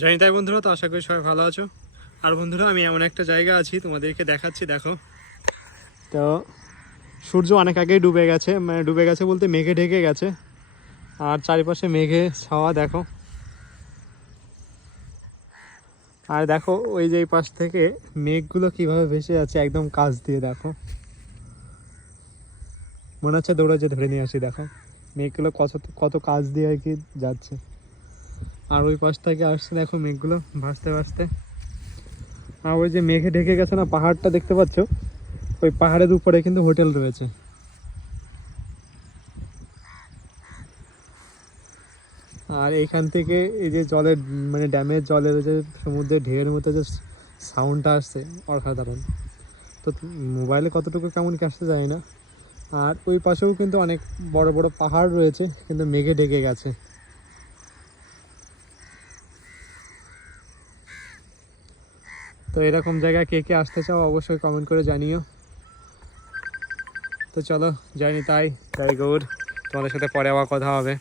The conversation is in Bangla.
জানি তাই বন্ধুরা, তো আশা করি সবাই ভালো আছো। আর বন্ধুরা, আমি এমন একটা জায়গা আছি তোমাদেরকে দেখাচ্ছি, দেখো। তো সূর্য অনেক আগেই ডুবে গেছে, মানে ডুবে গেছে বলতে মেঘে ঢেকে গেছে। আর চারিপাশে মেঘে ছাওয়া, দেখো। আর দেখো ওই যে এই পাশ থেকে মেঘগুলো কিভাবে ভেসে যাচ্ছে একদম কাছ দিয়ে, দেখো। মনে হচ্ছে দৌড়ে যে ধরে নিয়ে আসি, দেখো মেঘগুলো কত কত কাছ দিয়ে আর কি যাচ্ছে। আর ওই পাশ থেকে আসছে, দেখো মেঘগুলো ভাসতে ভাসতে। আর ওই যে মেঘে ঢেকে গেছে না, পাহাড়টা দেখতে পাচ্ছ, ওই পাহাড়ের উপরে কিন্তু হোটেল রয়েছে। আর এইখান থেকে এই যে জলের, মানে ড্যামের জলের যে সমুদ্রের ঢেউয়ের মধ্যে যে সাউন্ডটা আসছে, অসাধারণ। তো মোবাইলে কতটুকু কেমন কি আসতে যায় না। আর ওই পাশেও কিন্তু অনেক বড় বড় পাহাড় রয়েছে, কিন্তু মেঘে ঢেকে গেছে। তো এরকম জায়গায় কে কে আসতে চাও অবশ্যই কমেন্ট করে জানিও। তো চলো, জানি তাই গৌর, তোমাদের সাথে পরে আবার কথা হবে।